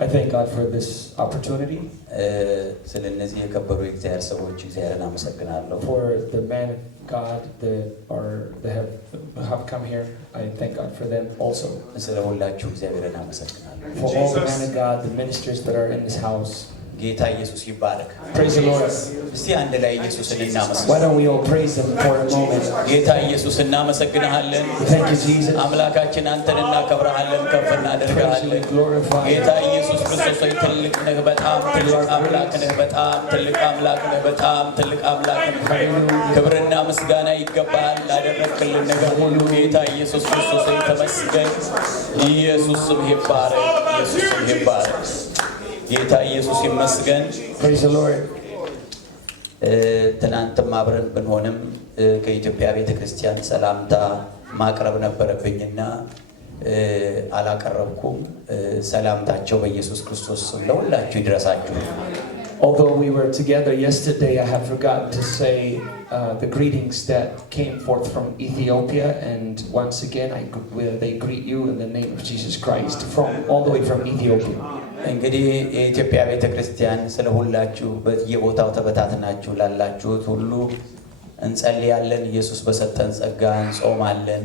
I thank God for this opportunity. ስለነዚህ የከበሩ የእግዚአብሔር ሰዎች እግዚአብሔርን አመሰግናለሁ። For the man of God that have come here, I thank God for them also. ስለሁላችሁ እግዚአብሔርን አመሰግናለሁ። For all the men of God, the ministers that are in this house. ጌታ ኢየሱስ ይባረክ። Praise the Lord. እስቲ አንድ ላይ ኢየሱስን እናመስግን። Why don't we all praise him for a moment? ጌታ ኢየሱስ እናመሰግንሃለን። Thank you, Jesus. አምላካችን አንተን እናከብርሃለን፣ ከፍ እናደርግሃለን። ጌታ ኢየሱስ ክርስቶስ ሆይ ትልቅ ነህ፣ በጣም ትልቅ አምላክ ነህ፣ በጣም ትልቅ አምላክ ነህ፣ በጣም ትልቅ አምላክ ነህ። ክብርና ምስጋና ይገባል ላደረግክልን ነገር ሁሉ። ጌታ ኢየሱስ ክርስቶስ ሆይ ተመስገን። ኢየሱስ ስም ይባረክ፣ ኢየሱስ ስም ይባረክ። ጌታ ኢየሱስ ይመስገን። Praise the Lord. ትናንትም አብረን ብንሆንም ከኢትዮጵያ ቤተክርስቲያን ሰላምታ ማቅረብ ነበረብኝና አላቀረብኩም። ሰላምታቸው በኢየሱስ ክርስቶስ ስም ለሁላችሁ ይድረሳችሁ። Although we were together yesterday, I have forgotten to say the greetings that came forth from Ethiopia, and once again they greet you in the name of Jesus Christ all the way from Ethiopia. እንግዲህ የኢትዮጵያ ቤተክርስቲያን ስለሁላችሁ በየቦታው ተበታትናችሁ ላላችሁት ሁሉ እንጸልያለን። ኢየሱስ በሰጠን ጸጋ እንጾማለን።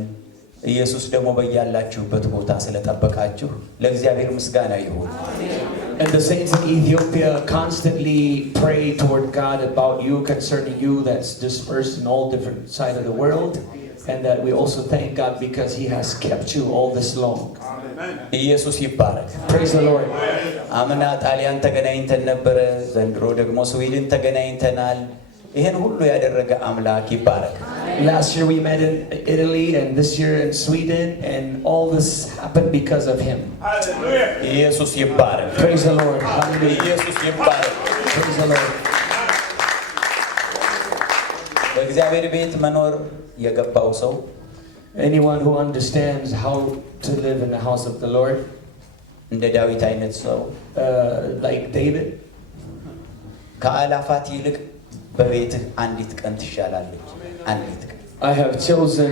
ኢየሱስ ደግሞ በያላችሁበት ቦታ ስለጠበቃችሁ ለእግዚአብሔር ምስጋና ይሁን። And the saints in Ethiopia constantly pray toward God about you, concerning you that's dispersed in all different sides of the world, and that we also thank God because he has kept you all this long. ኢየሱስ ይባረክ። Praise the Lord. አምና ጣሊያን ተገናኝተን ነበረ፣ ዘንድሮ ደግሞ ስዊድን ተገናኝተናል። ይሄን ሁሉ ያደረገ አምላክ ይባረክ። Last year we met in Italy, and this year in Sweden, and all this happened because of him. Hallelujah. ኢየሱስ ይባረክ። Praise the Lord. Hallelujah. ኢየሱስ ይባረክ። Praise the Lord. በእግዚአብሔር ቤት መኖር የገባው ሰው Anyone who understands how to live in the house of the Lord, እንደ ዳዊት አይነት ሰው like David, ከአላፋት ይልቅ በቤትህ አንዲት ቀን ትሻላለች። አንዲት ቀን I have chosen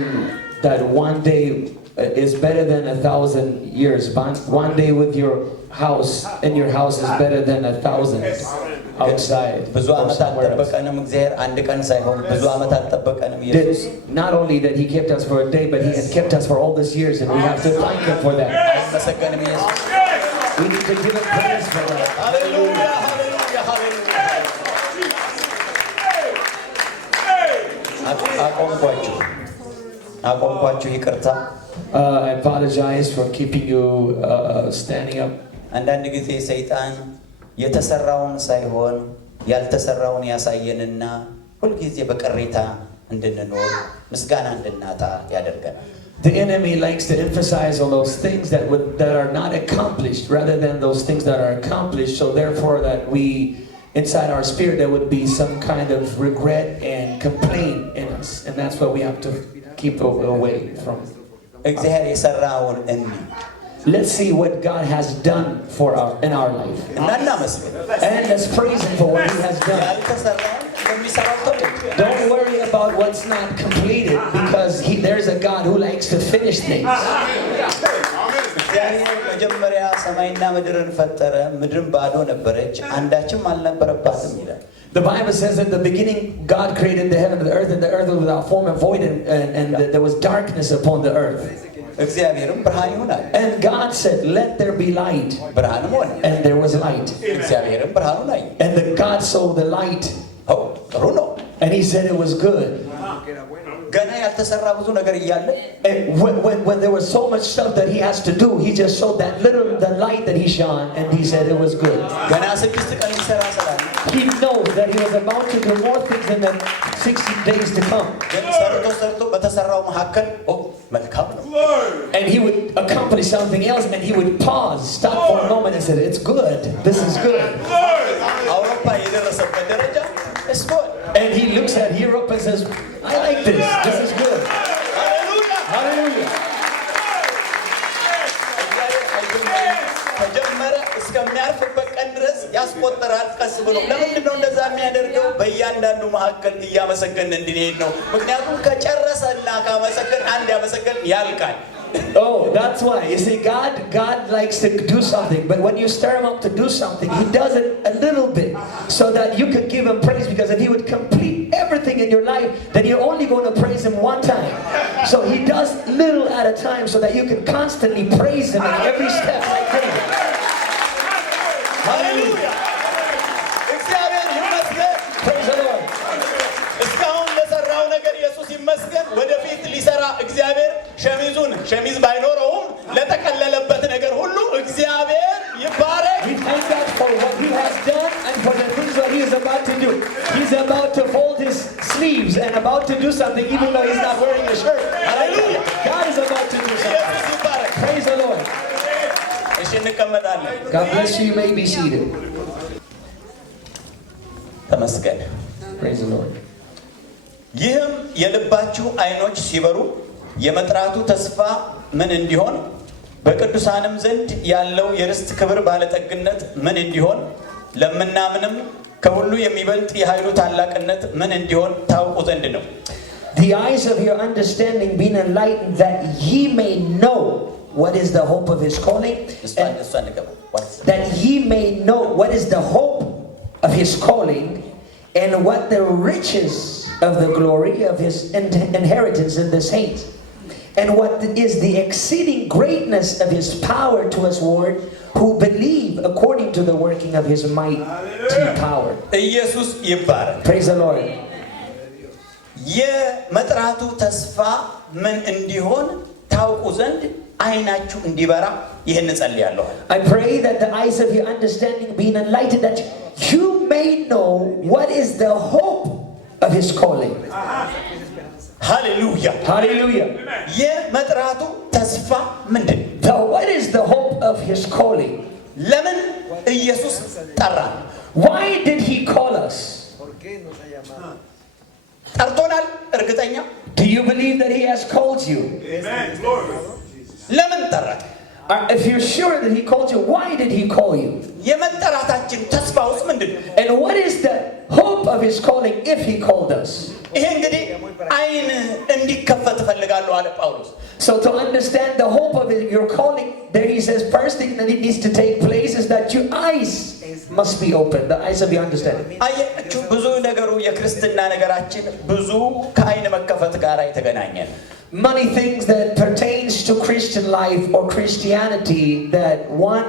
that one day is better than 1,000 years. One day with your house in your house is better than 1,000 outside. ብዙ ዓመታት ጠበቀንም እግዚአብሔር አንድ ቀን ሳይሆን ብዙ ዓመታት ጠበቀንም ኢየሱስ። Not only that he kept us for a day, but he has kept us for all these years, and we have to thank him for that. አይመሰገንም ኢየሱስ። We need to give him praise for that. ሃሌሉያ ሃሌሉያ ሃሌሉያ። አቆምኳችሁ ይቅርታ። I apologize for keeping you standing up. አንዳንድ ጊዜ ሰይጣን የተሰራውን ሳይሆን ያልተሰራውን ያሳየንና ሁልጊዜ በቅሬታ እንድንኖር ምስጋና እንድናጣ ያደርገናል። The enemy likes to emphasize on those things that are not accomplished rather than those things that are accomplished, so therefore that we inside our spirit there would be some kind of regret and complaint in us, and that's what we have to keep away from. እግዚአብሔር የሰራውን እንይ። Let's see what God has done in our life. And let's praise him for what he has done. Don't worry about what's not completed, because there's a God who likes to finish things. መጀመሪያ ሰማይና ምድርን ፈጠረ፣ ምድርን ባዶ ነበረች፣ አንዳችም አልነበረባትም ይላል። The Bible says at the beginning God created the heaven and the earth was without form and void, and there was darkness upon the earth. እግዚአብሔርም ብርሃን ይሁን። And God said, let there be light. ብርሃንም ሆነ። And there was light. እግዚአብሔርም ብርሃኑን አየ። And God saw the light. ጥሩ ነው። And he said it was good. ገና ያልተሰራ ብዙ ነገር እያለ when there was so much stuff that he has to do, he just showed the light that he shone, and he said it was good. ገና 6 ቀን ሊሰራ ስላለ He knows that he was about to do more things in the 60 days to come. ሰርቶ በተሰራው መካከል መልካም ነው። And he would accomplish something else, and he would pause, stop for a moment and say, it's good. This is good. አውሮፓ የደረሰበት ደረጃ is good. And he looks at Europe and says, I like this. This is good. Hallelujah. Hallelujah. ከጀመረ እስከሚያርፍበት ቀን ድረስ ያስቆጥራል ቀስ ብሎ። ለምንድን ነው እንደዛ የሚያደርገው? በእያንዳንዱ መካከል እያመሰገን እንድንሄድ ነው። ምክንያቱም ከጨረሰና ካመሰገን አንድ ያመሰገን ያልቃል። Oh, that's why. You see, God likes to do something, but when you stir him up to do something, he does it a little bit so that you could give him praise, because if he would complete everything in your life, then you're only going to praise him one time. So he does little at a time so that you can constantly praise him in every step like David. ሃሌሉያ እግዚአብሔር ይመስገን Praise the Lord. እስካሁን ለሰራው ነገር ኢየሱስ ይመስገን ወደፊት ሊሰራ እግዚአብሔር ሸሚዝ ባይኖረውም ለተቀለለበት ነገር ሁሉ እግዚአብሔር ይባረክ We thank God for what he has done and for the things that he is about to do. He's about to fold his sleeves and about to do something even though he's not wearing a shirt. Hallelujah. God is about to do something. ኢየሱስ ይባረክ Praise the Lord. እሺ እንቀመጣለን God bless you. You may be seated. ተመስገን Praise the Lord. ይህም የልባችሁ አይኖች ሲበሩ የመጥራቱ ተስፋ ምን እንዲሆን በቅዱሳንም ዘንድ ያለው የርስት ክብር ባለጠግነት ምን እንዲሆን ለምናምንም ከሁሉ የሚበልጥ የኃይሉ ታላቅነት ምን እንዲሆን ታውቁ ዘንድ ነው The eyes of your understanding being enlightened, that ye may know what is the hope of his calling, that ye may know what is the hope of his calling, and what the riches of the glory of his inheritance in the saints, and what is the exceeding greatness of his power to us who believe according to the working of his mighty power. ኢየሱስ ይባረክ Praise the Lord. የመጥራቱ ተስፋ ምን እንዲሆን ታውቁ ዘንድ አይናችሁ እንዲበራ ይህን ጸልያለሁ I pray that the eyes of your understanding being enlightened, that you may know what is the hope of his calling. ሃሌሉያ Hallelujah. የመጥራቱ ተስፋ ምንድን What is the hope of his calling? ለምን ኢየሱስ ጠራን Why did he call us? ጠርቶናል እርግጠኛ Do you believe that he has called you? ለምን ጠራን If you're sure that he called you, why did he call you? የመጠራታችን ተስፋውስ ምንድን And what is the hope of his calling if he called us? ይሄ እንግዲህ አይን እንዲከፈት ፈልጋለሁ አለ ጳውሎስ So to understand the hope of your calling, there he says first thing that it needs to take place is that your eyes must be open, the eyes of your understanding. አያችሁ ብዙ ነገሩ የክርስትና ነገራችን ብዙ ከአይን መከፈት ጋር የተገናኘ ነው Many things that pertains to Christian life or Christianity, that one,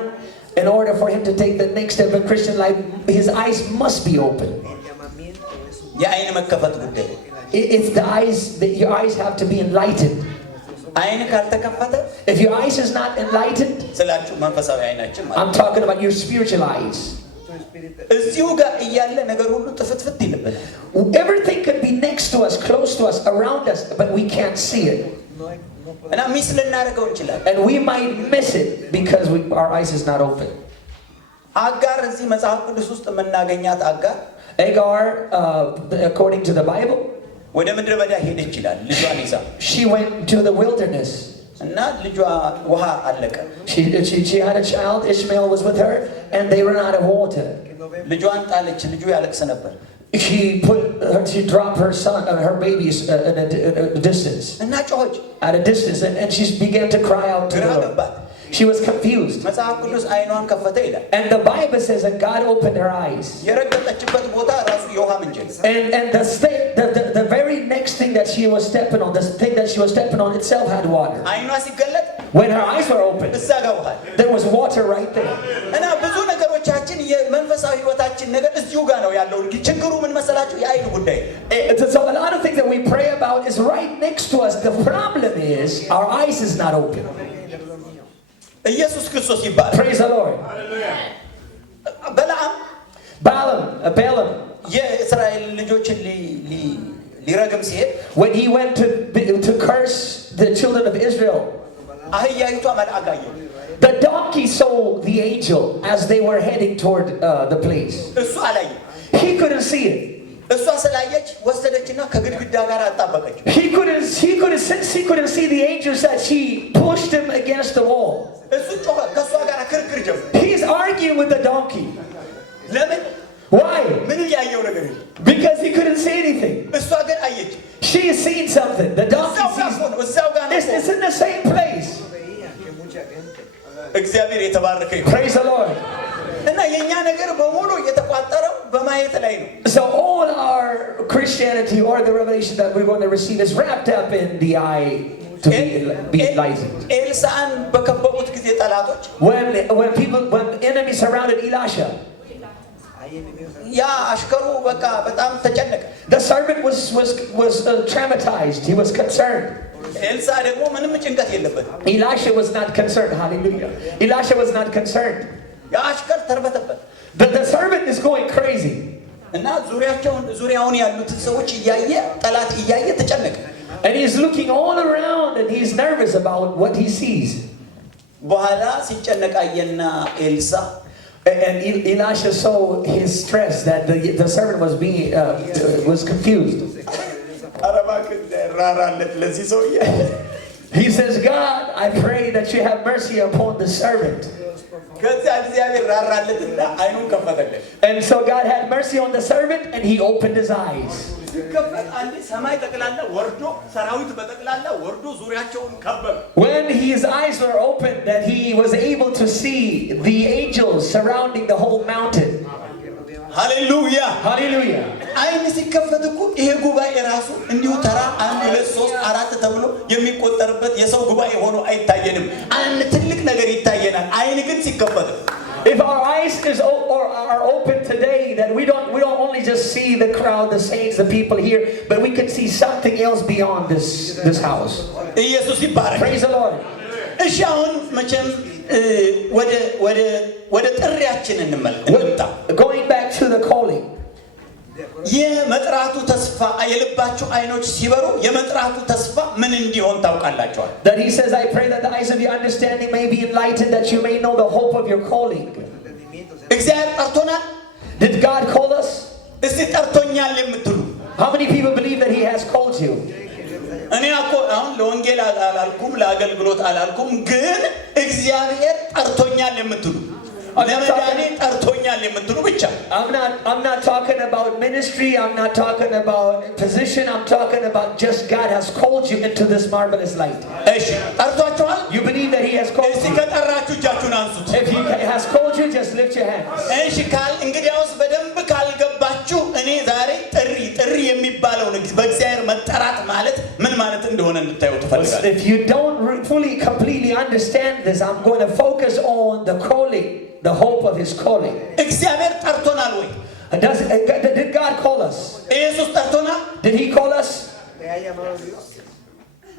in order for him to take the next step in Christian life, his eyes must be open. የአይን መከፈት ጉዳይ It's the eyes, that your eyes have to be enlightened. አይን ካልተከፈተ If your eyes is not enlightened, ስላችሁ መንፈሳዊ አይናችን ማለት I'm talking about your spiritual eyes. እዚሁ ጋር እያለ ነገር ሁሉ ጥፍትፍት ይልብናል Everything could be next to us, close to us, around us, but we can't see it. እና ሚስ ልናደርገው እንችላለን And we might miss it because our eyes is not open. አጋር እዚህ መጽሐፍ ቅዱስ ውስጥ የምናገኛት አጋር Agar, according to the Bible, ወደ ምድረ በዳ ሄደች ይላል ልጇን ይዛ she went to the wilderness. እና ልጇ ውሃ አለቀ She had a child, Ishmael was with her, and they ran out of water. ልጇን ጣለች ልጁ ያለቅስ ነበር She dropped her son, her babies at a distance. እና ጮኸች At a distance, and she began to cry out to the Lord. She was confused. መጽሐፍ ቅዱስ አይኗን ከፈተ ይላል And the Bible says that God opened her eyes. የረገጠችበት ቦታ ራሱ የውሃ ምንጭ And the very next thing that she was stepping on, the thing that she was stepping on itself had water. አይኗ ሲገለጥ When her eyes were open, እዛ ጋር ውሃ there was water right there. እና ብዙ ነገሮቻችን የመንፈሳዊ ህይወታችን ነገር እዚሁ ጋር ነው ያለው ችግሩ ምን መሰላችሁ የአይን ጉዳይ So a lot of things that we pray about is right next to us. The problem is our eyes is not open. ኢየሱስ ክርስቶስ ይባላል Praise the Lord. Balaam, የእስራኤል ልጆችን ሊረግም ሲሄድ when he went to curse the children of Israel, አህያይቷ መልአክ አየ the donkey saw the angel as they were heading toward the place. እሱ አላየ He couldn't see it. እሷ ስላየች ወሰደችና ከግድግዳ ጋር አጣበቀችው Since he couldn't see the angels, that she pushed him against the wall. እሱ ጮኸ ከሷ ጋር ክርክር ጀመረ He's arguing with the donkey. ለምን Why? ምንም ያየው ነገር የለም። Because he couldn't see anything. እሷ ግን አየች። She has seen something. The donkey እዛው ጋር sees. It's in the same place. እግዚአብሔር የተባረከ ይሁን። Praise the Lord. እና የኛ ነገር በሙሉ የተቋጠረው በማየት ላይ ነው። So all our Christianity or the revelation that we're going to receive is wrapped up in the eye to be enlightened. ኤልሳዕን በከበቡት ጊዜ ጠላቶች when enemies surrounded Elisha, ያ አሽከሩ በቃ በጣም ተጨነቀ። the servant was traumatized. He was concerned. ኤልሳዕ ደግሞ ምንም ጭንቀት የለበትም። Elisha was not concerned. Hallelujah. Elisha was not concerned. ያ አሽከር ተርበተበት። The servant is going crazy. እና ዙሪያውን ያሉትን ሰዎች እያየ ጠላት እያየ ተጨነቀ። And he's looking all around and he's nervous about what he sees. በኋላ ሲጨነቅ አየና ኤልሳዕ and Elisha saw his stress that the servant was confused. He says, God, I pray that you have mercy upon the servant. And so God had mercy on the servant and he opened his eyes. When his eyes were opened, that he was able to see the angels surrounding the whole mountain. Hallelujah. Hallelujah. አይን ሲከፈት እኮ ይሄ ጉባኤ ራሱ እንዲሁ ተራ 1 2 3 4 ተብሎ የሚቆጠርበት የሰው ጉባኤ ሆኖ አይታየንም። አንድ ትልቅ ነገር ይታየናል። አይን ግን ሲከፈት if our eyes are open today, that we don't only just see the crowd, the saints, the people here, but we can see something else beyond this house. ኢየሱስ ይባረክ። Praise the Lord. እሺ አሁን መቼም ወደ ጥሪያችን እንመጣ። Going back to the calling. የመጥራቱ ተስፋ የልባችሁ አይኖች ሲበሩ የመጥራቱ ተስፋ ምን እንዲሆን ታውቃላችኋል? That he says, I pray that the eyes of your understanding may be enlightened, that you may know the hope of your calling. እግዚአብሔር ጠርቶናል? Did God call us? እስቲ ጠርቶኛል የምትሉ how many people believe that he has called you? እኔ አሁን ለወንጌል አላልኩም ለአገልግሎት አላልኩም ግን እግዚአብሔር ጠርቶኛል የምትሉ ለመዳኔ ጠርቶኛል የምትሉ ብቻ I'm not talking about ministry, I'm not talking about position, I'm talking about just God has called you into this marvelous light. እሺ ጠርቷችኋል? You believe that he has called you? እስቲ ከጠራችሁ እጃችሁን አንሱት። If he has called you, just lift your hands. እሺ እንግዲያውስ በደንብ ካልገባችሁ እኔ ዛሬ ጥሪ የሚባለው በእግዚአብሔር መጠራት ማለት ምን ማለት እንደሆነ እንድታዩ ትፈልጋለሁ። If you don't fully completely understand this, I'm going to focus on the calling, the hope of his calling. እግዚአብሔር ጠርቶናል ወይ? Did God call us? ኢየሱስ ጠርቶናል? Did he call us?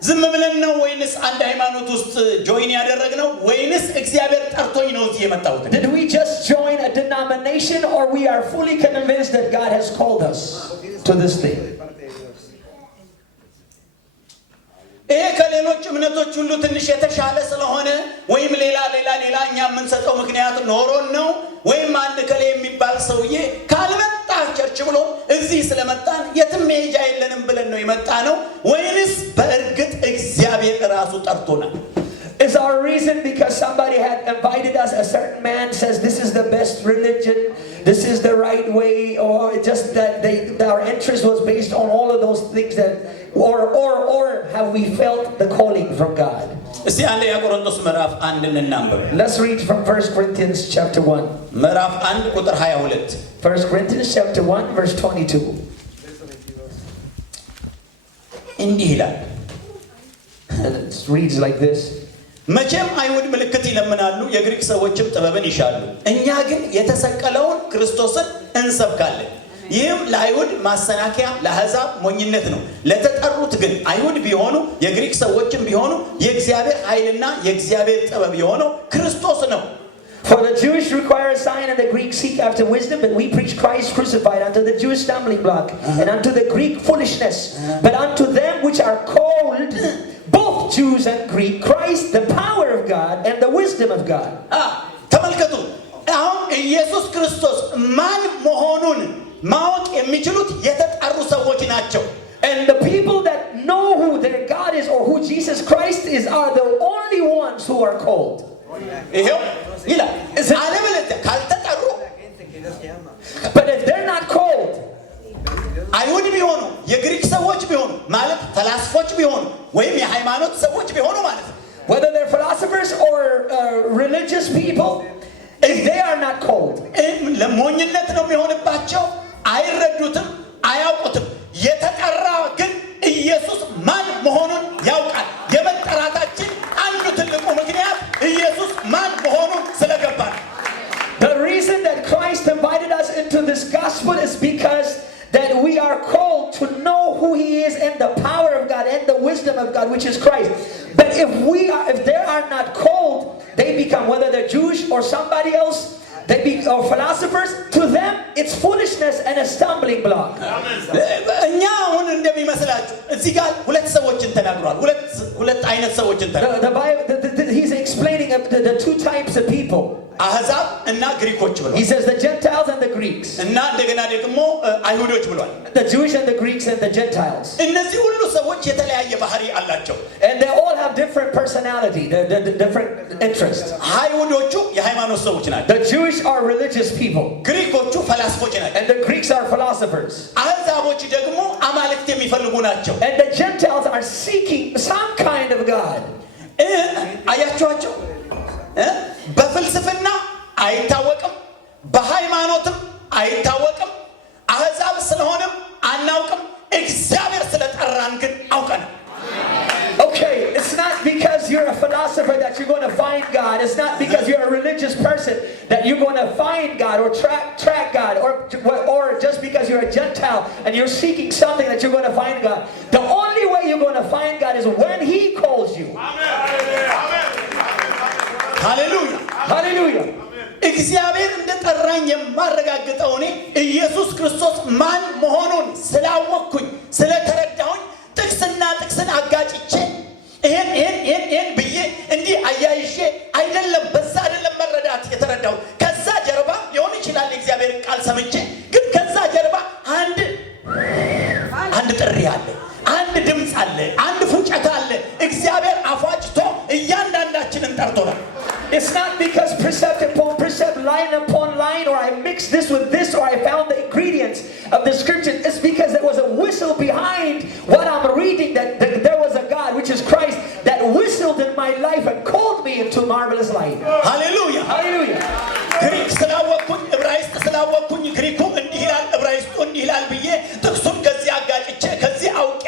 ዝም ብለን ነው ወይንስ አንድ ሃይማኖት ውስጥ ጆይን ያደረግነው ወይንስ እግዚአብሔር ጠርቶኝ ነው እዚህ የመጣሁት? Did we just join a denomination or we are fully convinced that God has called us to this thing? ይሄ ከሌሎች እምነቶች ሁሉ ትንሽ የተሻለ ስለሆነ ወይም ሌላ እኛ የምንሰጠው ምክንያት ኖሮን ነው ወይም አንድ ከሌ የሚባል ሰውዬ ካልመጣ ቸርች ብሎ እዚህ ስለመጣን የትም መሄጃ የለንም ብለን ነው የመጣ ነው ወይንስ በእርግጥ እግዚአብሔር ራሱ ጠርቶናል? Is our reason because somebody had invited us, a certain man says this is the best religion, this is the right way, or just that our interest was based on all of those things that or have we felt the calling from God? እስቲ አንደኛ ቆሮንቶስ ምዕራፍ 1 እንናንብብ። Let's read from 1 Corinthians chapter 1. ምዕራፍ 1 ቁጥር 22. 1 Corinthians chapter 1 verse 22. እንዲህ ይላል። It reads like this. መቼም አይሁድ ምልክት ይለምናሉ የግሪክ ሰዎችም ጥበብን ይሻሉ እኛ ግን የተሰቀለውን ክርስቶስን እንሰብካለን ይህም ለአይሁድ ማሰናከያ ለአሕዛብ ሞኝነት ነው ለተጠሩት ግን አይሁድ ቢሆኑ የግሪክ ሰዎችም ቢሆኑ የእግዚአብሔር ኃይልና የእግዚአብሔር ጥበብ የሆነው ክርስቶስ ነው For the Jewish require a sign and the Greek seek after wisdom, but we preach Christ crucified, unto the Jews stumbling block, and unto the Greek foolishness. But unto them which are called, both Jews and Greek, Christ the power of God and the wisdom of God. ተመልከቱ አሁን ኢየሱስ ክርስቶስ ማን መሆኑን ማወቅ የሚችሉት የተጠሩ ሰዎች ናቸው And the people that know who their God is or who Jesus Christ is are the only ones who are called. ይሄው ይላል አለበለዚያ ካልተጠሩ But if ወይም የሃይማኖት ሰዎች ቢሆኑ ማለት ነው whether they're philosophers or religious people, if they are not called, ለሞኝነት ነው የሚሆንባቸው አይረዱትም አያውቁትም የተጠራ ግን ኢየሱስ ማን መሆኑን ያውቃል የመጠራታችን አንዱ ትልቁ ምክንያት ኢየሱስ ማን መሆኑን ስለገባን the reason that Christ invited us into this gospel is because that we are called to know who he is and the power of God and the wisdom of God, which is Christ. But if they are not called, they become, whether they're Jewish or somebody else, or philosophers, to them it's foolishness and a stumbling block. እኛ አሁን እንደሚመስላችሁ እዚህ ጋር ሁለት ሰዎችን ተናግሯል ሁለት አይነት ሰዎችን ተናግሯል the Bible he's explaining the two types of people. አሕዛብ እና ግሪኮች ብሏል he says the Gentiles and the Greeks እና እንደገና ደግሞ አይሁዶች ብሏል the Jewish and the Greeks and the Gentiles እነዚህ ሁሉ ሰዎች የተለያየ ባህሪ አላቸው and they all have different personality different interests አይሁዶቹ የሃይማኖት ሰዎች ናቸው the Jewish are religious people ግሪኮቹ ፈላስፎች ናቸው and the Greeks are philosophers አሕዛቦች ደግሞ አማልክት የሚፈልጉ ናቸው and the Gentiles are seeking some kind of God አያችኋቸው በፍልስፍና አይታወቅም በሃይማኖትም አይታወቅም አሕዛብ ስለሆነም አናውቅም እግዚአብሔር ስለጠራን ግን አውቀናል okay it's not because you're a philosopher that you're going to find God it's not because you're a religious person that you're going to find God or track God or just because you're a Gentile and you're seeking something that you're going to find God the only way you're going to find God is when he calls you ሃሌሉያ ሃሌሉያ እግዚአብሔር እንደጠራኝ የማረጋግጠው እኔ ኢየሱስ ክርስቶስ ማን መሆኑን ስላወቅኩኝ ስለተረዳሁኝ ጥቅስን አጋጭቼ ይሄን ብዬ እንዲህ አያይሼ አይደለም በዛ አይደለም መረዳት የተረዳው ከዛ ጀርባ ሊሆን ይችላል የእግዚአብሔር ቃል ሰምቼ ግን ከዛ ጀርባ አንድ ጥሪ አለ አንድ ድምጽ አለ አንድ ፉጨት አለ እግዚአብሔር አፏጭቶ እያንዳንዳችንን ጠርቶናል it's not because precept upon precept line upon line or I mixed this with this or I found the ingredients of the scripture it's because there was a whistle behind what I'm reading that there was a God which is Christ that whistled in my life and called me into marvelous light hallelujah hallelujah ግሪክ ስላወቅኩኝ ዕብራይስጥ ስላወቅኩኝ ግሪኩ እንዲህ ይላል ዕብራይስጡ እንዲህ ይላል ብዬ ጥቅሱን ከዚህ አጋጭቼ ከዚህ አውቄ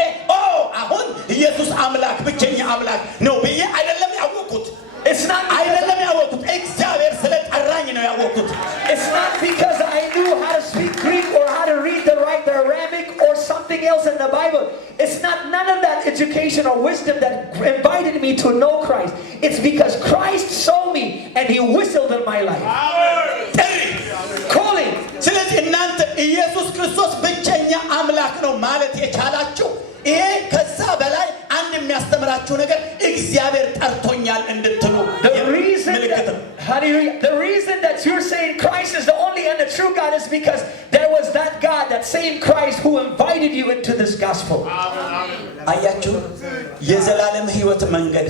አሁን ኢየሱስ አምላክ ብቸኛ አምላክ ነው ብዬ አይደለም ያወቅኩት it's not አይደለም ያወቅኩት እግዚአብሔር ስለጠራኝ ነው ያወቅኩት it's not because I knew how to speak Greek or how to read the Aramaic or something else in the Bible it's not none of that education or wisdom that invited me to know Christ it's because Christ saw me and he whistled in my life calling ስለዚህ እናንተ ኢየሱስ ክርስቶስ ብቸኛ አምላክ ነው ማለት የቻላችሁ ይሄ ከዛ በላይ አንድ የሚያስተምራችሁ ነገር እግዚአብሔር ጠርቶኛል እንድትሉ the reason that you're saying Christ is the only and the true God is because there was that God that same Christ who invited you into this gospel አያችሁ የዘላለም ሕይወት መንገድ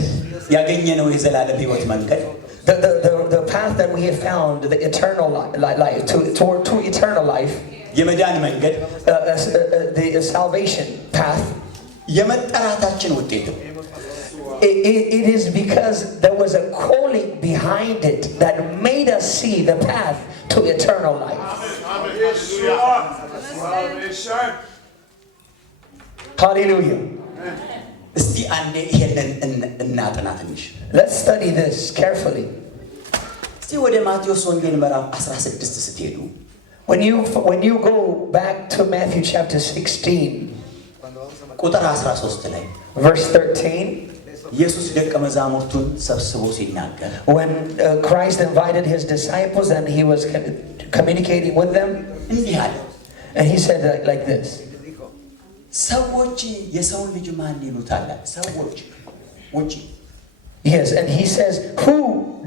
ያገኘነው የዘላለም ሕይወት መንገድ the path that we have found the eternal life to eternal life የመዳን መንገድ the salvation path የመጠራታችን ውጤት it is because there was a calling behind it that made us see the path to eternal life hallelujah እስቲ አንዴ ይሄንን እናጥና ትንሽ let's study this carefully እስቲ ወደ ማቴዎስ ወንጌል ምዕራፍ 16 ስትሄዱ when you go back to Matthew chapter 16 ቁጥር 13 ላይ verse 13 ኢየሱስ ደቀ መዛሙርቱን ሰብስቦ ሲናገር when Christ invited his disciples and he was communicating with them እንዲህ አለ and he said like this ሰዎች የሰውን ልጅ ማን ይሉታል ሰዎች ውጪ yes and he says who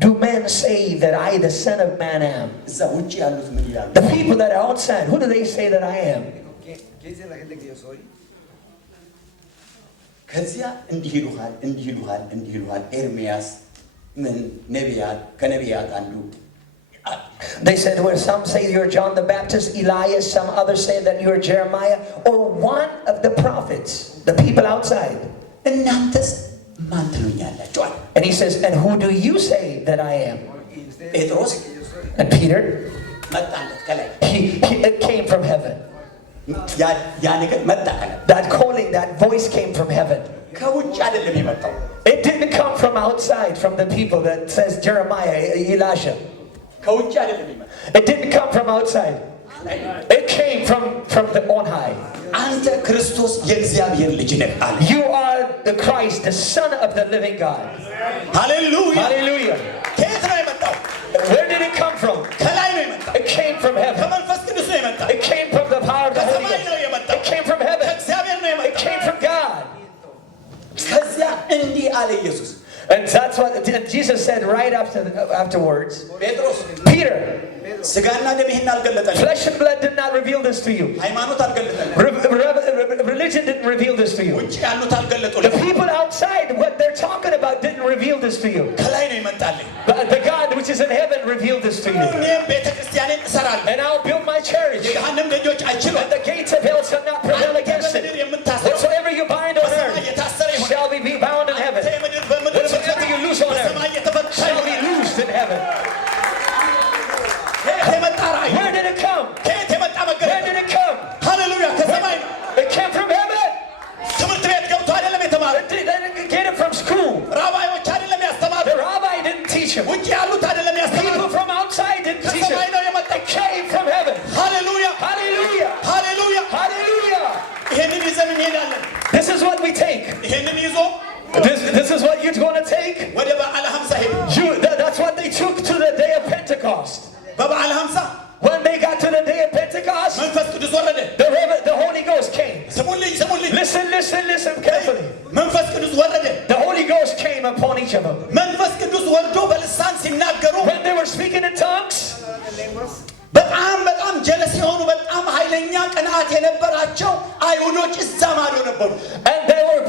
do men say that I the son of man am እዛ ውጪ ያሉት ምን ይላሉ the people that are outside who do they say that I am ¿Qué dice la gente que yo soy? ከዚያ እንዲህ ይሉሃል ኤርሚያስ ምን ነቢያት ከነቢያት አንዱ they said well some say you're John the Baptist Elias some others say that you're Jeremiah or one of the prophets the people outside እናንተስ ማን ትሉኛላችሁ አለ። And he says, and who do you say that I am? Y ustedes Petros. dicen que yo soy. And Peter, መጣለት ከላይ it came from heaven. ያ ነገር መጣ ከላይ That calling, that voice came from heaven. ከውጭ አይደለም የመጣው It didn't come from outside, from the people that says Jeremiah, Elisha. ከውጭ አይደለም የመጣው It didn't come from outside. It came from the on high. አንተ ክርስቶስ የእግዚአብሔር ልጅ ነህ አለ። You are the Christ, the Son of the living God. ሃሌሉያ Hallelujah. ከየት ነው የመጣው? Where did it come from? ከላይ ነው የመጣው። It came from heaven. ከመንፈስ ቅዱስ ነው የመጣው። It came from the power of the Holy ከሰማይ ነው Ghost. የመጣው። It came from heaven. ከእግዚአብሔር ነው It የመጣው። came from God. ከዚያ እንዲህ አለ ኢየሱስ። And that's what Jesus said right afterwards. ጴጥሮስ Peter, ስጋና ደም ይህን አልገለጠልህም። flesh and blood did not reveal this to you. ሃይማኖት አልገለጠልህም። Religion didn't reveal this to you. ውጭ ያሉት The አልገለጡልህም። people outside, what they're talking about, didn't reveal this to you. ከላይ ነው ይመጣልህ። But the God which is in heaven revealed this to you. እኔም ቤተ ክርስቲያንን እሰራለሁ። And I'll build my church. የገሃነም ደጆች አይችሉም። And the gates of hell shall not prevail against it. በምድር የምታስረው Whatsoever you bind on በሰማይ earth የታሰረ ይሆናል። shall be bound in heaven. የምድር በምድር Whatsoever you loose on በሰማይ earth የተፈታ shall be ይሆናል። loosed in heaven. ከየት የመጣ ራእይ? Where did it come? ከየት የመጣ Where መገለጥ? did it come? ሃሌሉያ ከሰማይ ነው። It came from heaven. ትምህርት ቤት ገብቶ አይደለም የተማረ። They didn't get it from school. ራባዮች አይደለም ያስተማሩ። The rabbi didn't teach him. ውጭ ያሉት አይደለም ያስተማሩ። People from outside didn't teach ከሰማይ ነው him. የመጣው። It came from heaven. ሃሌሉያ Hallelujah. ሃሌሉያ። Hallelujah. ይሄንን ይዘን እንሄዳለን። This is what we take. ይሄንን ይዞ This is what you're going to take. ወደ በዓለ ሀምሳ ሄዱ። That's what they took to the day of Pentecost. በበዓለ ሀምሳ When they got to the day of Pentecost, መንፈስ ቅዱስ ወረደ። the Holy Ghost came. ስሙልኝ ስሙልኝ። Listen carefully. መንፈስ ቅዱስ ወረደ። The Holy Ghost came upon each of them. መንፈስ ቅዱስ ወርዶ በልሳን ሲናገሩ When they were speaking in tongues, በጣም ጀለስ የሆኑ በጣም ኃይለኛ ቅንዓት የነበራቸው አይሁዶች እዛ ማዶ ነበሩ። and they were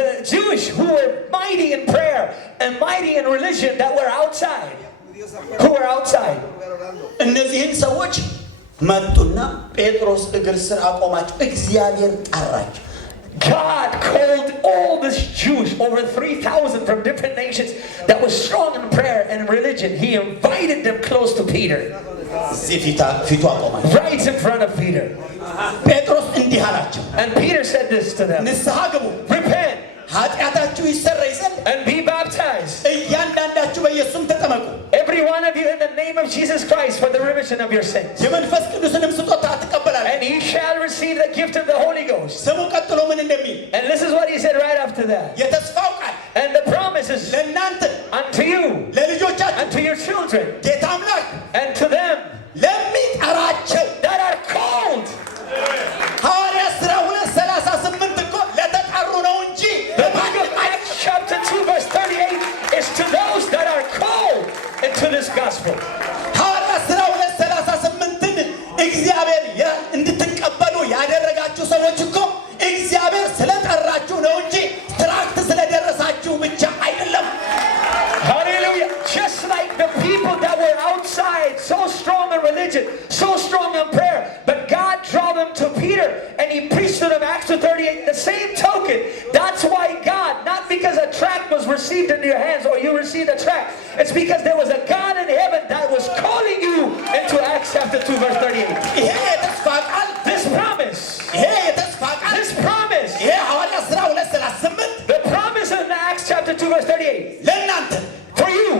the Jewish who were mighty in prayer and mighty in religion that were outside. Who were outside. እነዚህን ሰዎች መጡና ጴጥሮስ እግር ስር አቆማቸው። እግዚአብሔር ጠራቸው። God called all these Jews, over 3,000 from different nations, that was strong in prayer and religion. He invited them close to Peter, እዚህ ፊቱ አቆማቸው። right in front of Peter. ጴጥሮስ እንዲህ አላቸው፣ And Peter said this to them: ንስሐ ግቡ፣ repent ኃጢአታችሁ ይሰረይ ዘንድ and be baptized, እያንዳንዳችሁ በኢየሱስም ተጠመቁ፣ every one of you, in the name of Jesus Christ, for the remission of your sins. የመንፈስ ቅዱስንም ስጦታ ትቀበላላችሁ። And you shall receive the gift of the Holy Ghost. ስሙ ቀጥሎ ምን እንደሚል And this is what he said right after that. የተስፋው ቃል And the promises ለእናንተ unto you, ለልጆቻችሁ and to your children, ጌታ አምላክ and to them ለሚጠራቸው that are called. ሐዋርያት ሥራ 2:38 እኮ ለተጠሩ ነው እንጂ The book of Acts chapter 2 verse 38 is to those that are called into this gospel. ሐዋርያት ሥራ 2:38ን እግዚአብሔር እንድትቀበሉ ያደረጋችሁ ሰዎች እኮ እግዚአብሔር ስለጠራችሁ ነው እንጂ ትራክት ስለደረሳችሁ ብቻ አይደለም። Hallelujah. Just like the people that were outside, so strong in religion, so strong in prayer, but God drew them to Peter and he preached to them Acts 2:38. The same token, that's why God, not because a tract was received into your hands or you received a tract, it's because there was a God in heaven that was calling you into Acts chapter 2 verse 38. ይሄ የተስፋ ቃል This promise, ይሄ የተስፋ ቃል this promise, ይሄ ሐዋርያት ሥራ 2:38 the promise in Acts chapter 2 verse 38, ለእናንተ for you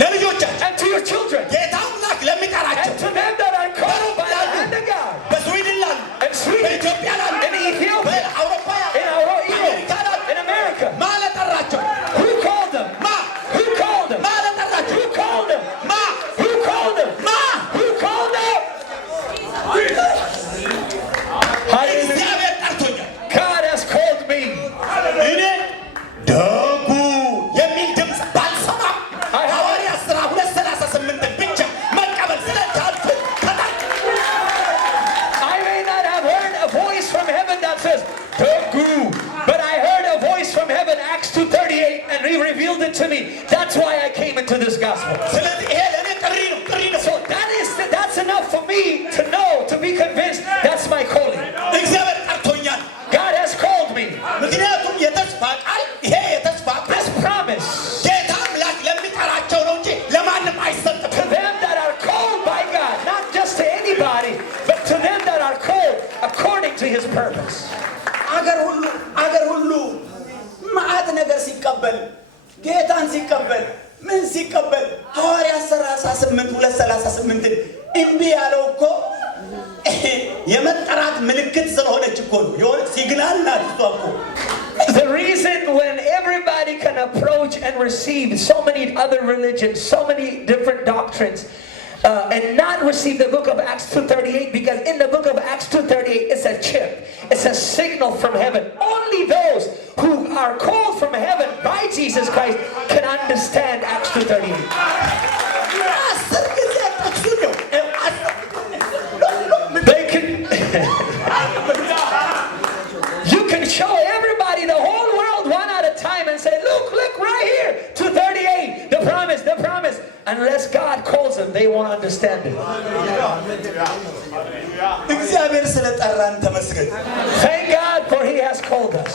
ለልጆቻችሁ and to your children, ጌታ አምላክ ለሚጠራቸው and to them that are called by the hand of God, በስዊድን ላሉ in Sweden, በኢትዮጵያ ላሉ in Ethiopia, በአውሮፓ in Europe, አሜሪካ ላሉ in America. ማ ለጠራቸው Who called them? ማ Who called them? ማ ለጠራቸው Who called them? ማ Who called them? ማ Who called them? Hallelujah. እግዚአብሔር ጠርቶኛል። God has called me. እኔ ደጉ የሚል ድምፅ ባልሰማም ሐዋርያት ሥራ 2:38 ብቻ መቀበል ስለቻልኩ ተጠርኩ። I may not have heard a voice from heaven that says, Togu, but I heard a voice from heaven, Acts 2:38, and he revealed it to me. That's why I came into this gospel. ስለዚህ ይሄ ለእኔ ጥሪ ነው ጥሪ ነው። So that's enough for me to know, to be convinced that's my calling. እግዚአብሔር ጠርቶኛል። God has called me. ምክንያቱም his purpose. አገር ሁሉ ማዕት ነገር ሲቀበል ጌታን ሲቀበል ምን ሲቀበል ሐዋርያት 38:238 እምቢ ያለው እኮ የመጠራት ምልክት ስለሆነች እኮ ነው። የሆነ ሲግናል ናት እሷ እኮ። The reason when everybody can approach and receive so many other religions, so many different doctrines, and not receive the book of Acts 2:38, because in the book of Acts 2:38 it's a chip, it's a signal from heaven. Only those who are called from heaven by Jesus Christ can understand Acts 2:38. They can you can show everybody, the whole world, one at a time and say, look right here, 2:38, the promise. Unless God calls them, they won't understand it. Thank God for He has called us.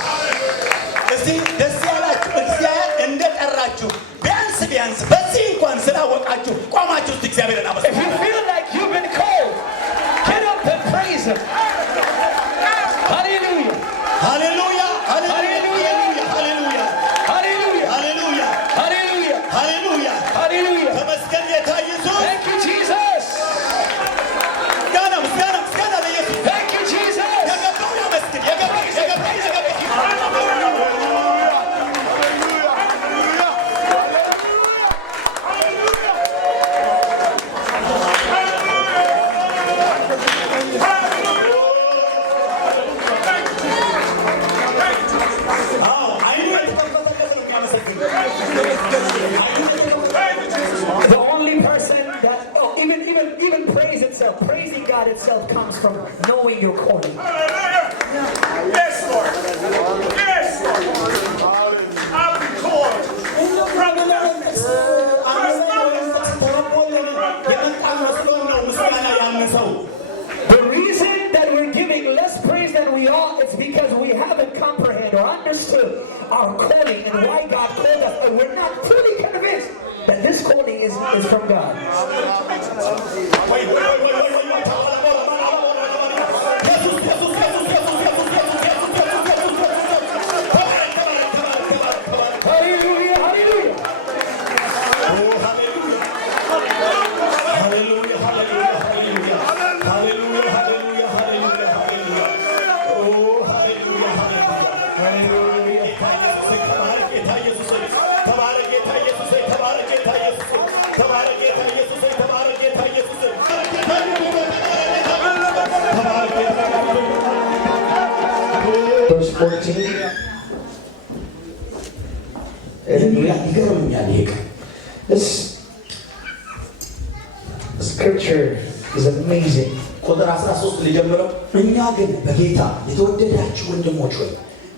If you feel like you've been called, get up and praise Him. Hallelujah. Hallelujah. Hallelujah. Hallelujah. Hallelujah. Hallelujah. Hallelujah. Hallelujah. Hallelujah. Thank you, Jesus. Thank you, Jesus. The only person that even praise itself, praising God itself, comes from knowing your calling. Yes, Lord. Yes, Lord. I've been called. The reason that we're giving less praise than we ought is because we haven't comprehended or understood our calling and why God called us, and we're not fully convinced that this calling is from God. Hallelujah, hallelujah. Verse 14. This scripture is amazing. ቁጥር 13 ሊጀምረው እኛ ግን በጌታ የተወደዳችሁ ወንድሞች ሆይ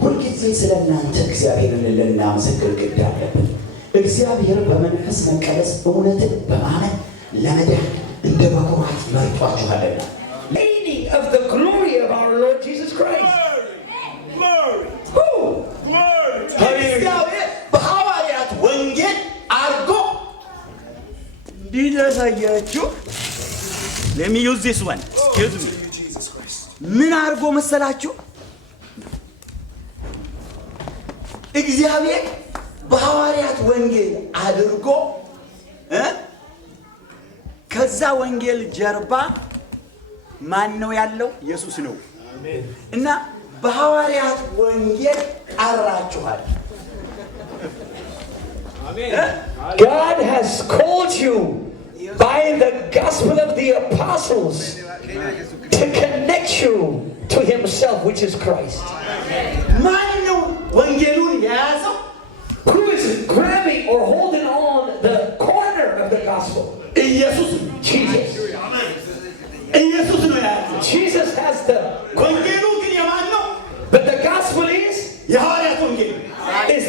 ሁልጊዜ ስለ እናንተ እግዚአብሔርን ልናመሰግን ግድ አለብን። እግዚአብሔር በመንፈስ መቀደስ እውነትን በማመን ለመዳን እንደ በኩራት መርጧችኋልና። Meaning of the glory of our Lord Jesus Christ. እግዚአብሔር በሐዋርያት ወንጌል አድርጎ እንዲያሳያችሁ let me use this one. Excuse me. ምን አድርጎ መሰላችሁ? እግዚአብሔር በሐዋርያት ወንጌል አድርጎ ከዛ ወንጌል ጀርባ ማን ነው ያለው? ኢየሱስ ነው። እና በሐዋርያት ወንጌል ቀራችኋል። God has called you by the gospel of the apostles to connect you to Himself, which is Christ. ማን ነው ወንጌሉን የያዘው? Who is grabbing or holding on the corner of the gospel? ኢየሱስ። Jesus. ኢየሱስ ነው የያዘው። Jesus has the ወንጌሉ ግን የማን ነው? but the gospel is የሐዋርያት ወንጌል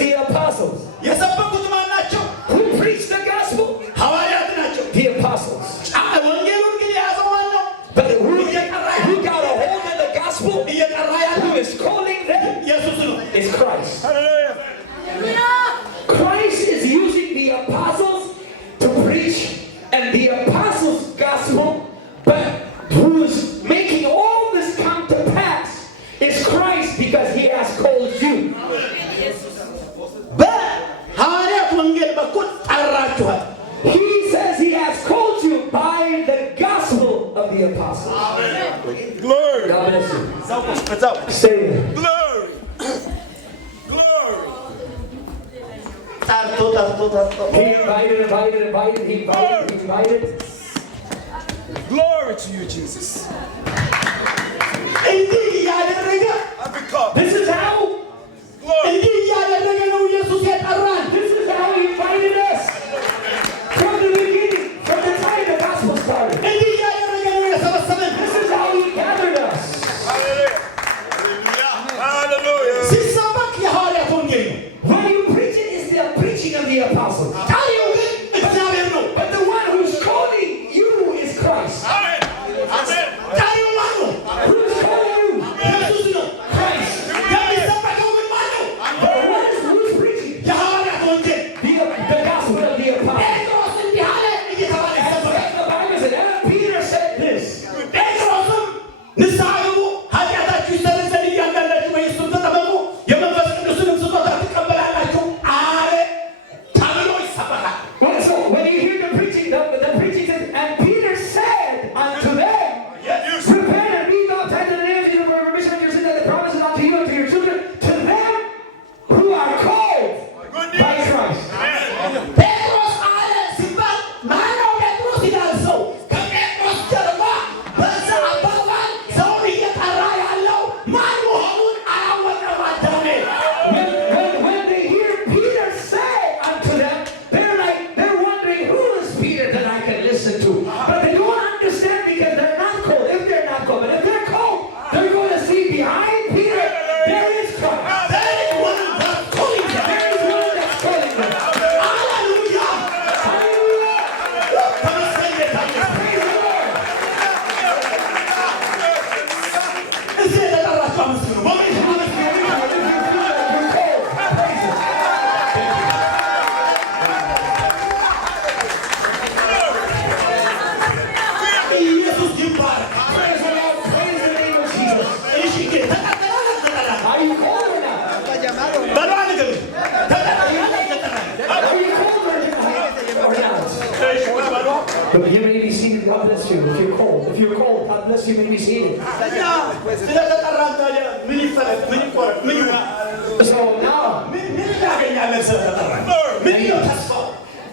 the apostles. የሰበኩት ማን ናቸው? Who preached the gospel? ሐዋርያት ናቸው። The apostles. ወንጌሉን ግን የያዘው ማን ነው? But who got a hold of the gospel? እየጠራ ያለው Who is calling them? ኢየሱስ ነው። of the apostles. Glory. God bless you. What's up? Stay there. Glory. Glory. He invited. Glory to you, Jesus. And because. This is how. Glory. This is how he invited us. From the beginning, from the time the gospel started. This is how he gathered us. Hallelujah. When you preach it, it's the preaching of the apostles. But the one who's calling you is Christ. Amen. Amen. Who's calling you? Christ. But who's preaching? The gospel of the apostles. The Bible said, and Peter said this. So when you hear the preaching says, and Peter said unto them, repent and be baptized in the name of Jesus for the remission of your sins, and the promises unto you and to your children, to them who are called by Christ. When they hear Peter say unto them, they're wondering, who is Peter that I can listen to? But they don't understand because they're not called. If they're not called, but if they're called, they're going to see behind Peter, there is Christ. There is one that's calling them. Hallelujah. Praise the Lord. Praise the Lord. Praise the name of Jesus. Are you called or not? Are you called or not? But you may be seated. God bless you. If you're called, God bless you. May be seated.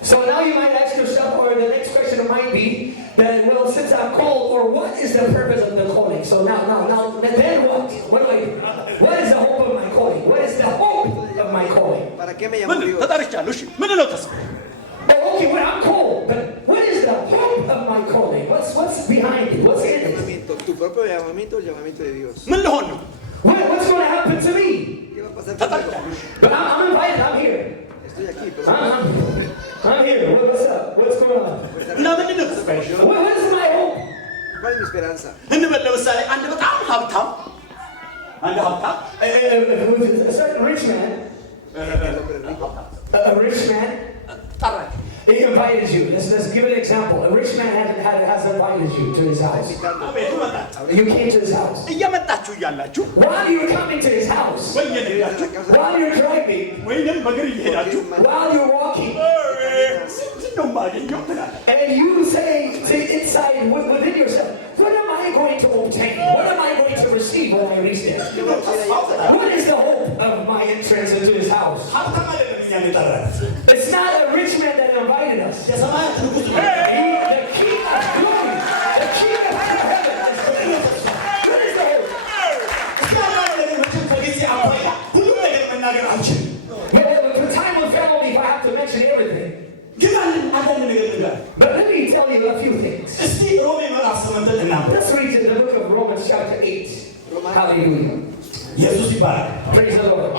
So now you might ask yourself, or the next question might be that, well, since I'm called, or what is the purpose of the calling? So now, then what? What is the hope of my calling? What is the hope of my calling? ¿Para qué me llamó Dios? Oh, okay, well, I'm called, but what is the hope of my calling? What's behind it? What's in it? Tu propio llamamiento, el llamamiento de Dios. What's going to happen to me? ¿Qué va a pasar conmigo? But I'm invited. I'm here. Estoy aquí, pero I'm here. What's up? What's going on? What is my hope? ¿cuál es mi esperanza? A certain rich man, a rich man, he invited you. Let's give an example. A rich man has invited you to his house. You came to his house. While you're coming to his house, while you're driving, while you're walking, and you say inside within yourself, what am I going to obtain? What am I going to receive when I reach there? What is the hope of my entrance into his house? It's not a rich man that invited us. The King of glory, the King of heaven. What is the hope? For time will fail me if I have to mention everything. But let me tell you a few things. Let's read in the book of Romans chapter 8. Hallelujah. Praise the Lord.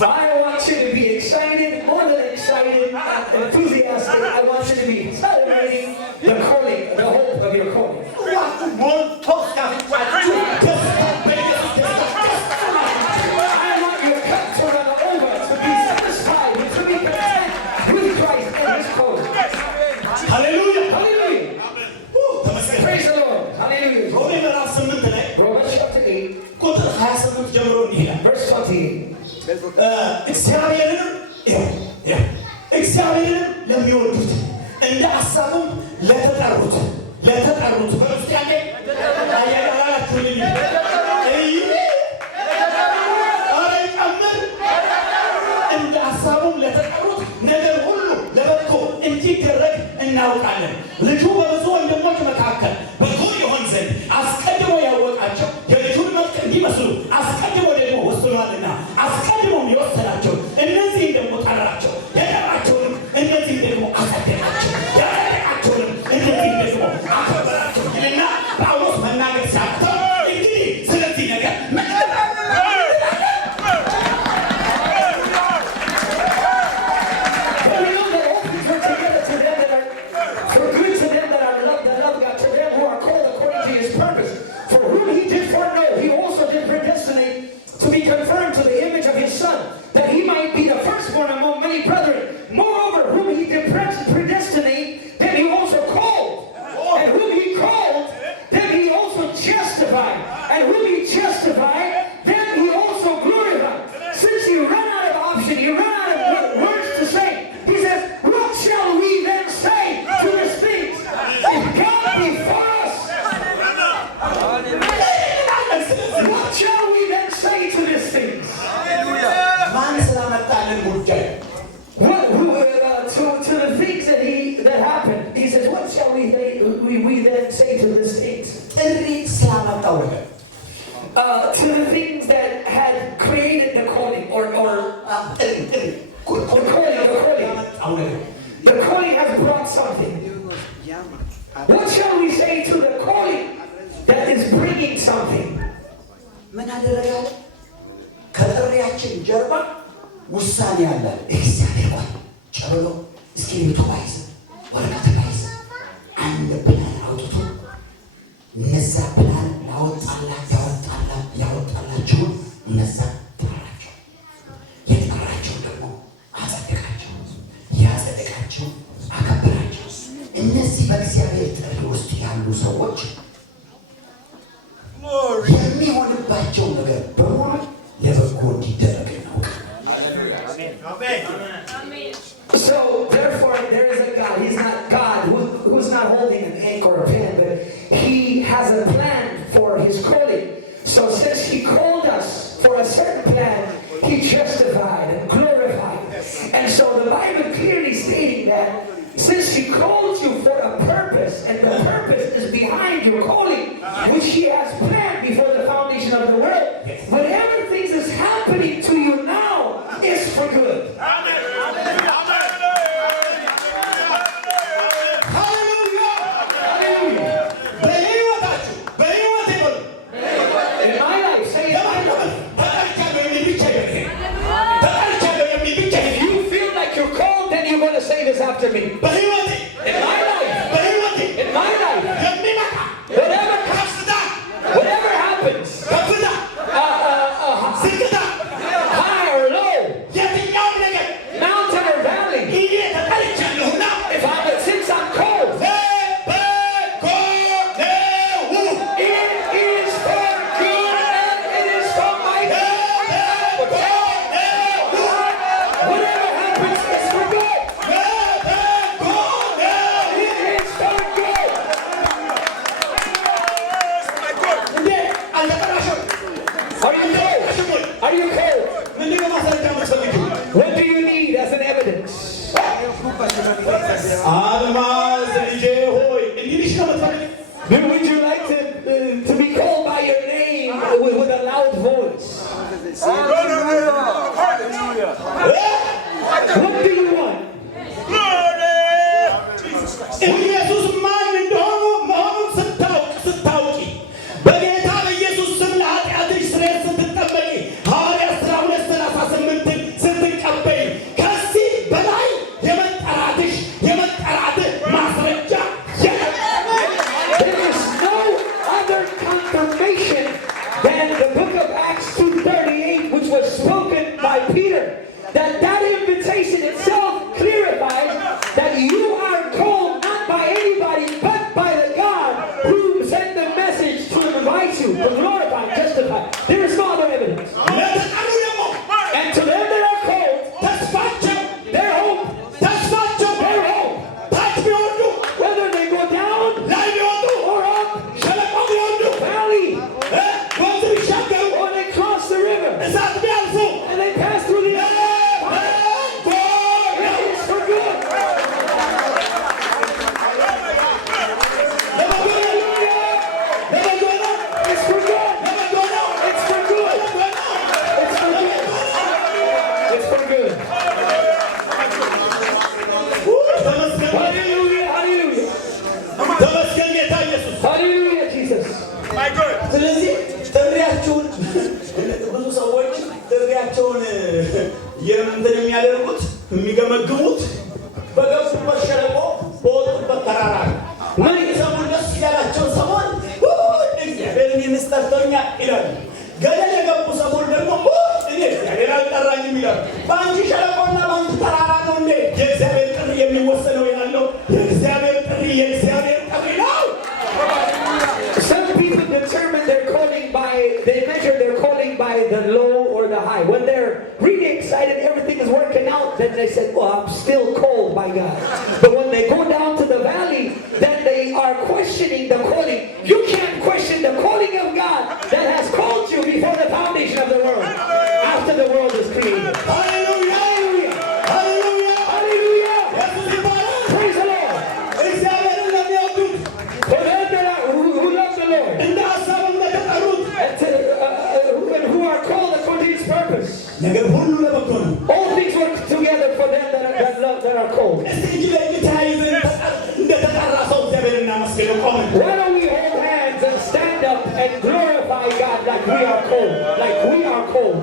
I want you to be excited, more than excited, enthusiastic. I want you to be celebrating the calling, the hope of your calling. I want your cup to run over, to be satisfied, to be content with Christ and His calling. Hallelujah! Hallelujah! Praise the Lord! Hallelujah! Romans chapter 8, verse 28. እግዚአብሔርን ለሚወዱት እንደ ሐሳቡ ለተጠሩት በውስጥ ያለ አያላላችሁ ልኝ እንደ ሐሳቡ ለተጠሩት ነገር ሁሉ ለበጎ እንዲደረግ እናውቃለን። ልጁ በብዙ ወንድሞች መካከል በጎ ይሆን ዘንድ አስቀድሞ ያወቃቸው የልጁን መልክ እንዲመስሉ አስቀድሞ ደግሞ ወስኗልና አስቀድሞም የወሰናቸው እነዚህም ደግሞ ጠራቸው፣ የጠራቸውንም እነዚህም ደግሞ አጸደቃቸው፣ ያጸደቃቸውንም እነዚህም ደግሞ አከበራቸው ይልና ጳውሎስ መናገር ሲያቅተው እንግዲህ ስለዚህ ነገር to be conformed to the image of his Son, that he might be the firstborn among many brethren. Moreover, whom he did predestinate, then he also called. And whom he called, then he also justified. And whom he justified, then he also glorified. Since he ran out of option, he ran out of words to say, he says, what shall we then say to these things? If God be for us, what shall we then say to these things? To the things that happened. He says, what shall we then say to these things? To the things that had created the calling or the calling has brought something. Dios nos llama a What shall we say to the calling that is bringing something? ምን አደረገው? ከጥሪያችን ጀርባ ውሳኔ አለ። እግዚአብሔር ሆይ ጨብሎ እስክሪብቶ ባይዝ ወረቀት ባይዝ አንድ ፕላን አውጥቶ እነዛ ፕላን ያወጣላቸውን እነዛ ጠራቸው። የጠራቸው ደግሞ አጸደቃቸው፣ ያጸደቃቸው አከበራቸው። እነዚህ በእግዚአብሔር ጥሪ ውስጥ ያሉ ሰዎች የሚሆንባቸው ነገር በሙሉ ለበጎ እንዲደረግ So therefore there is a God. He's not God who's not holding an ink or a pen, but he has a plan for his calling. So since he called us for a certain plan, he justified and glorified. And so the Bible clearly stating that since he called you for a purpose, and the purpose is behind your calling, which he has planned before the foundation of the world, whatever things is happening to you now is for good. Say this after me. In my life, whatever happens, high or low, mountain or valley, since I'm cold, it is for good and it is for my good. Whatever happens is for good. Are you cold? What do you need as an evidence? Would you like to be called by your name with a loud voice? What do you want? That invitation itself clarifies that you are called not by በአንቺ ሸለቆና በአንቺ ተራራ ነው እንዴ የእግዚአብሔር ጥሪ የሚወሰነው ያለው? የእግዚአብሔር ጥሪ የእግዚአብሔር ጥሪ ነው። Some people determine their calling by, they measure their calling by the low or the high. When they're really excited, everything is working out, then they say, well, I'm still called by God. But when they go down to the valley, then they are questioning the calling. You can't question the calling of God that has called you before the foundation of the world, after the world is created. ሃሌሉያ Hallelujah! Hallelujah! ኢየሱስ ይባረክ። Praise the Lord! እግዚአብሔርን ለሚወዱት For them that are, who love the Lord, እንደ ሐሳቡ ለተጠሩት and who are called according to His purpose. ነገር ሁሉ ለበጎ ነው። All things work together for them that are called. እስቲ እጅ ለእጅ ተያይዘን እንደተጠራ ሰው እግዚአብሔርን እናመስግነው። ቆመን Why don't we hold hands and stand up and glorify God like we are called? Like we are called.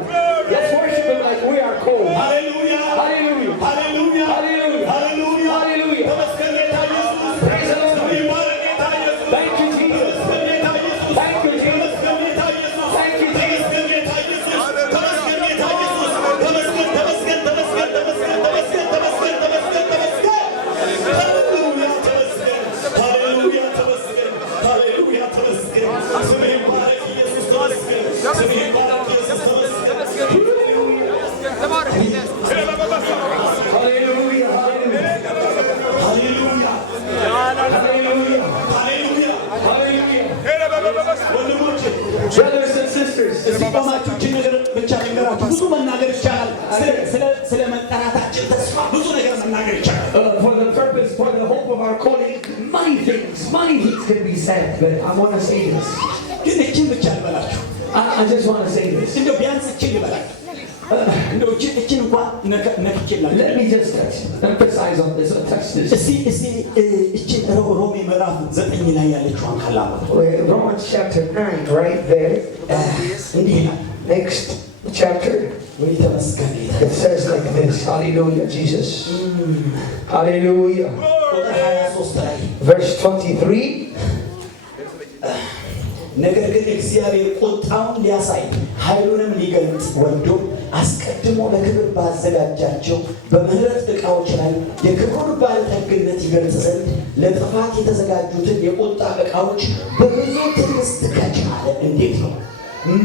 Let's worship Him like we are called. ሃሌሉያ Hallelujah. ሃሌሉያ Hallelujah. ሃሌሉያ Hallelujah. ተመስገን ጌታ ኢየሱስ። Praise the Lord. ይባረክ ጌታ ኢየሱስ። Thank you, Jesus. ተመስገን ጌታ ኢየሱስ። Thank you, Jesus. ተመስገን ጌታ ኢየሱስ። Thank you, Jesus. ተመስገን ጌታ ኢየሱስ። ተመስገን ጌታ ኢየሱስ። ተመስገን ተመስገን ተመስገን ተመስገን ተመስገን ተመስገን ተመስገን ተመስገን። ሃሌሉያ ተመስገን። ሃሌሉያ ተመስገን። ሃሌሉያ ተመስገን። ስምህ ይባረክ ኢየሱስ ተመስገን። ስምህ ይባረክ ኢየሱስ ተመስገን። Hallelujah. ሃሌሉያ Hallelujah. ሃሌሉያ። Hallelujah. ወንድሞቼ Brothers and sisters, እስቲ ቆማችሁ እችን ነገር ብቻ ልንገራችሁ። ብዙ መናገር ይቻላል። ስለ መጠራታችን ተስፋ ብዙ ነገር መናገር ይቻላል። for the purpose, for the hope of our calling, many things can be said, but I want to say this. ግን እችን ብቻ ልበላችሁ። I just want to say this. እንደው ቢያንስ እችን ልበላችሁ። እንደው እችን እንኳን ነክቼላችሁ። Let me just emphasize on this, touch this. እስቲ እችን ሮሜ ምዕራፍ 9 ላይ ያለችውን ካላመጡ Romans chapter 9, right there. እንዲህ ይላል። Next chapter, ወይ ተመስገን ጌታ። it says like this. Hallelujah, Jesus. Hallelujah. ቁጥር 23 ላይ Verse 23. ነገር ግን እግዚአብሔር ቁጣውን ሊያሳይ ኃይሉንም ሊገልጥ ወዶ አስቀድሞ ለክብር ባዘጋጃቸው በምህረት ዕቃዎች ላይ የክብሩን ባለጠግነት ይገልጽ ዘንድ ለጥፋት የተዘጋጁትን የቁጣ ዕቃዎች በብዙ ትዕግስት ከቻለ እንዴት ነው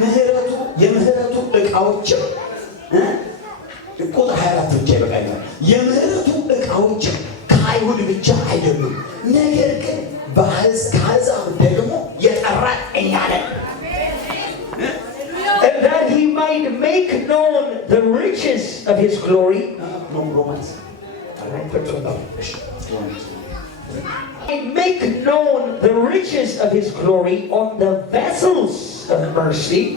ምህረቱ የምህረቱ ዕቃዎችም ቁጥር 24 ብቻ ይበቃኛል። የምህረቱ ዕቃዎች ከአይሁድ ብቻ አይደሉም፣ ነገር ግን ከአሕዛብ ደግሞ የጠራን እኛ ነን። And that He might make known the riches of His glory. Make known the riches of His glory on the vessels of mercy,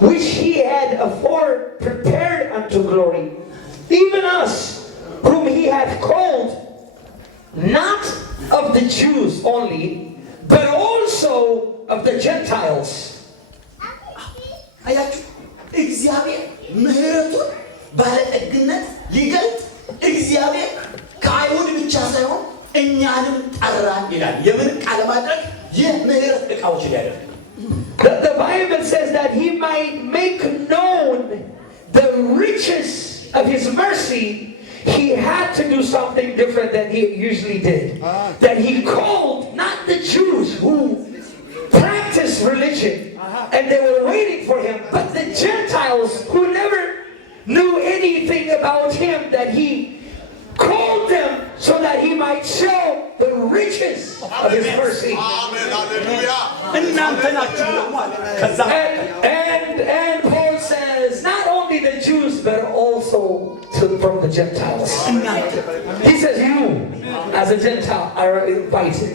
which He had afore prepared unto glory, even us, whom He hath called, not of the Jews only, but also of the Gentiles. አያችሁ እግዚአብሔር ምህረቱን ባለጠግነት ሊገልጥ እግዚአብሔር ከአይሁድ ብቻ ሳይሆን እኛንም ጠራን ይላል። የምን ቃል ማድረግ የምህረት ዕቃዎች ሊያደርግ The Bible says that He might make known the riches of His mercy. He had to do something different than He usually did. That He called not the Jews who practiced religion and they were waiting for Him, but the Gentiles who never knew anything about Him, that He called them so that He might show the riches of His mercy. Amen. Hallelujah. እናንተ ናችሁ ማለት ከዛ And Paul says, not only the Jews, but also from the Gentiles. እናንተ He says, you, as a Gentile, are invited.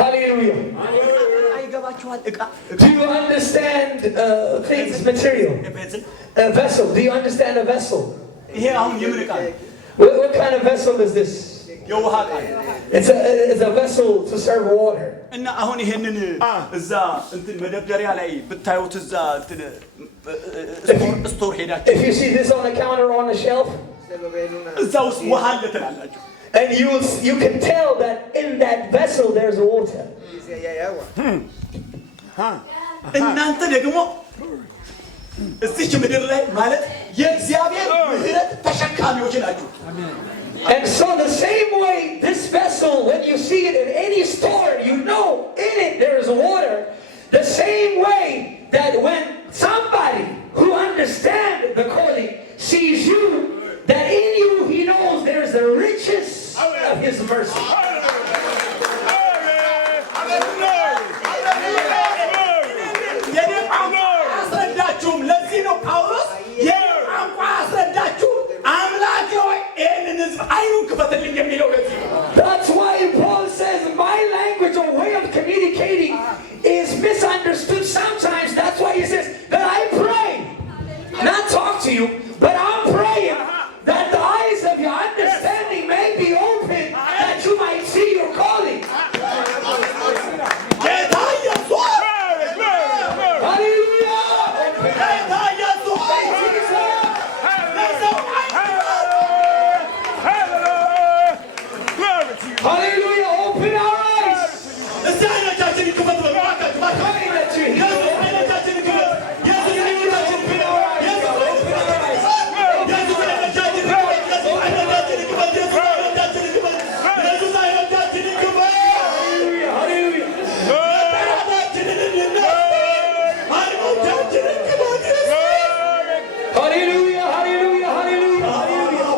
Hallelujah. አይገባችኋል ዕቃ Do you understand things, material? A vessel. Do you understand a vessel? ይሄ አሁን የምን ዕቃ ነው? What kind of vessel is this? የውሃ ዕቃ ነው። It's a vessel to serve water. እና አሁን ይሄንን እዛ እንትን መደርደሪያ ላይ ብታዩት እዛ እንትን ስቶር ሄዳችሁ If you see this on the counter or on the shelf, እዛ ውስጥ ውሃ አለ ትላላችሁ። and you can tell that in that vessel there's water. እናንተ ደግሞ እዚች ምድር ላይ ማለት የእግዚአብሔር ምህረት ተሸካሚዎች ናችሁ። And so the same way, this vessel, when you see it in any store, you know in it there is water. The same way that when somebody who understands the calling sees you, that in you he knows there's the riches of his mercy. አስረዳችሁም። ለዚህ ነው ጳውሎስ የቋንቋ አስረዳችሁ አምላኬ ሆይ ይህንን ሕዝብ አይኑን ክፈትልኝ የሚለው። ለዚህ ነው። That's why Paul says my language or way of communicating is misunderstood sometimes. That's why he says that I pray, not talk to you, but I'm praying that the eyes of your understanding may be open, that you might see your calling. ጌታ ኢየሱስ Hallelujah! ጌታ ኢየሱስ ለሰው Hallelujah! Open our eyes. እስቲ አይኖቻችን ይክፈቱ። እባካችሁ Praying that you hear. ኢየሱስ አይኖቻችን ይክፈት። ኢየሱስ አይኖቻችን ይክፈት። ኢየሱስ አይኖቻችን ይክፈት። ኢየሱስ አይኖቻችን ይክፈት። ኢየሱስ አይኖቻችን ይክፈት። ኢየሱስ አይኖቻችን ይክፈት። Hallelujah! ጠላታችንን እንነሳ። አይኖቻችንን ክፈት። Hallelujah! Hallelujah! Hallelujah! Hallelujah!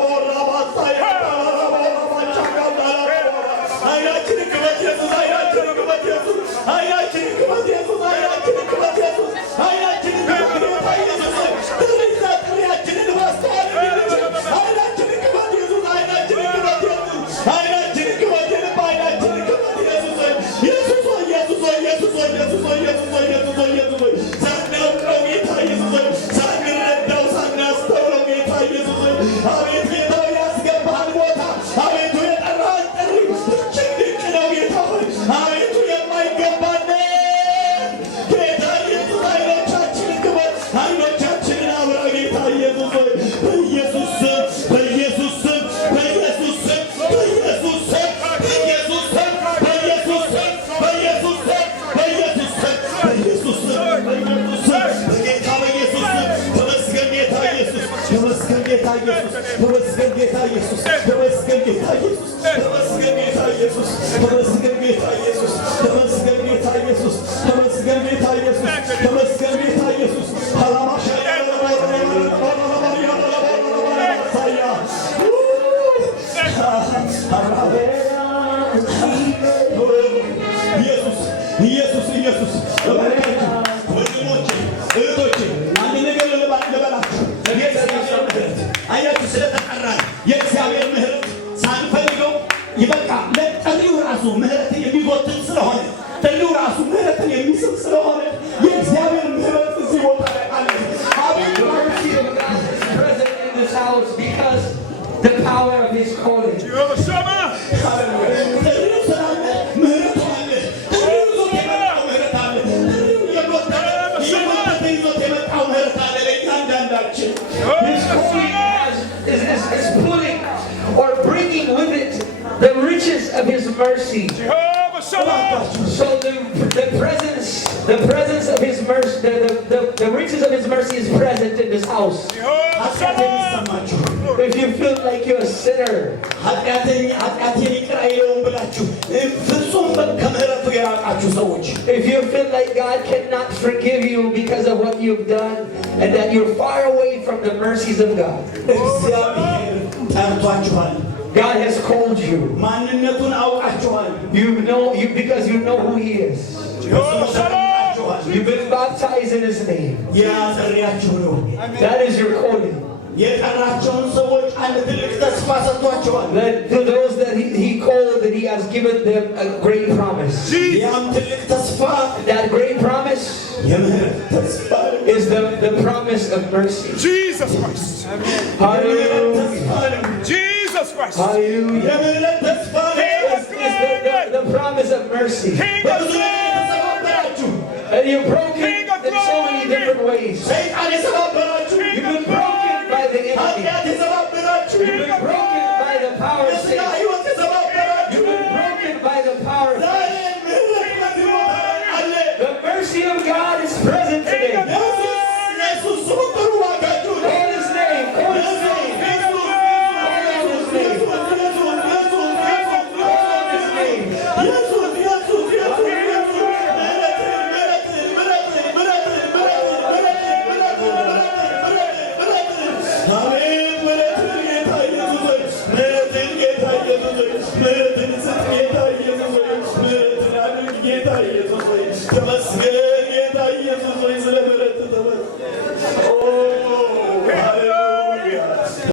አይናችንን ክፈት ኢየሱስ። አይናችንን ክፈት ኢየሱስ። አይናችንን ክፈት ኢየሱስ። አይናችንን ክፈት ኢየሱስ። አይናችንን ክፈት ጌታ ኢየሱስ። ትንቢት ጥሪያችንን ማስተዋል እንድንችል አይናችንን ክፈት ኢየሱስ። አይናችንን ክፈት ኢየሱስ። አይናችንን ክፈት የልብ አይናችንን ክፈት ኢየሱስ። ኢየሱስ ሆይ ኢየሱስ ሆይ ኢየሱስ ሆይ ኢየሱስ ሆይ ኢየሱስ ሆይ ኢየሱስ ሆይ ኢየሱስ ሆይ ሳናውቀው ጌታ ኢየሱስ ሆይ ሳንረዳው ሳናስተውለው ጌታ ኢየሱስ ሆይ አቤት ጌታ ያስገባሃል ቦታ አቤቱ የጠራህን ጥሪ እጅግ ድንቅ ነው ጌታ ሆይ አቤቱ የማይገባን ጌታ ኢየሱስ አይኖቻችንን ክፈት አይኖቻችንን አብራ ጌታ ኢየሱስ ሆይ በኢየሱስ ስም በኢየሱስ ስም በኢየሱስ ስም በኢየሱስ ስም በኢየሱስ ስም በኢየሱስ ስም በኢየሱስ ስም በኢየሱስ ስም በኢየሱስ ስም በኢየሱስ ስም በጌታ በኢየሱስ ስም ተመስገን ጌታ ኢየሱስ ተመስገን ጌታ ኢየሱስ ተመስገን ጌታ ኢየሱስ ተመስገን ጌታ ኢየሱስ ተመስገን ጌታ ኢየሱስ ተመስገን ጌታ ኢየሱስ ተመስገን ጌታ ኢየሱስ ተመስገን ጌታ ኢየሱስ ተመስገን ጌታ ኢየሱስ ሃላማሻ ኢየሱስ ኢየሱስ ኢየሱስ ወንድሞቼ እህቶቼ አንድ ነገር ልበላችሁ። አያችሁ ስለተጠራን የእግዚአብሔር ምህረት ሳንፈልገው ይበቃ ለጥሪው ራሱ ምህረትን የሚጎትን ስለሆነ ጥሪው ራሱ ምህረትን የሚስብ ስለሆነ የእግዚአብሔር ምህረት እዚህ ቦታ ላይ አለ። አቤት Present in this house because the power of his calling. Jehovah Shammah. ጥሪው ስላለ ምህረቱ አለ። ጥሪው ይዞት የመጣው ምህረት አለ። ጥሪው እየጎተተ ይዞት የመጣው ምህረት አለ ለእያንዳንዳችን። His calling is pulling or bringing with it the riches of his mercy. Jehovah Shammah. So the presence of his mercy, the riches of his mercy is present in this house. Jehovah ኃጢአቴን Shammah. ይሰማችሁ If you feel like you're a sinner, ኃጢአቴን ይቅር አይለውም ብላችሁ ፍጹም ከምህረቱ የራቃችሁ ሰዎች if you feel like God cannot forgive you because of what you've done and that you're far away from the mercies of God, እግዚአብሔር ጠርቷችኋል። God has called you. ማንነቱን አውቃችኋል። Because you know who he is. Jehovah Shammah. You've been baptized in his name. ያ ጥሪያችሁ ነው። That is your calling. የጠራቸውን ሰዎች አንድ ትልቅ ተስፋ ሰጥቷቸዋል። That to those that he called, that he has given them a great promise. ያም ትልቅ ተስፋ That great promise የምህረት ተስፋ is the promise of mercy. Jesus Christ. የምህረት Hallelujah. ተስፋ ነው። Jesus Christ. Hallelujah. የምህረት ተስፋ ነው። Is the promise of mercy. King of በብዙ glory. የተሰባበራችሁ And you're broken in so many different ways. ሰይጣን የሰባበራችሁ You've been broken by the enemy. ኃጢአት የሰባበራችሁ You've been broken by the power of የሥጋ sin. ሕይወት የሰባበራችሁ You've been broken by the power of sin. ዛሬ ምህረት በዚህ ቦታ ላይ አለ። The mercy of God is present today. ኢየሱስ ስሙ ጥሩ እባካችሁ። Call his name. ትበዛ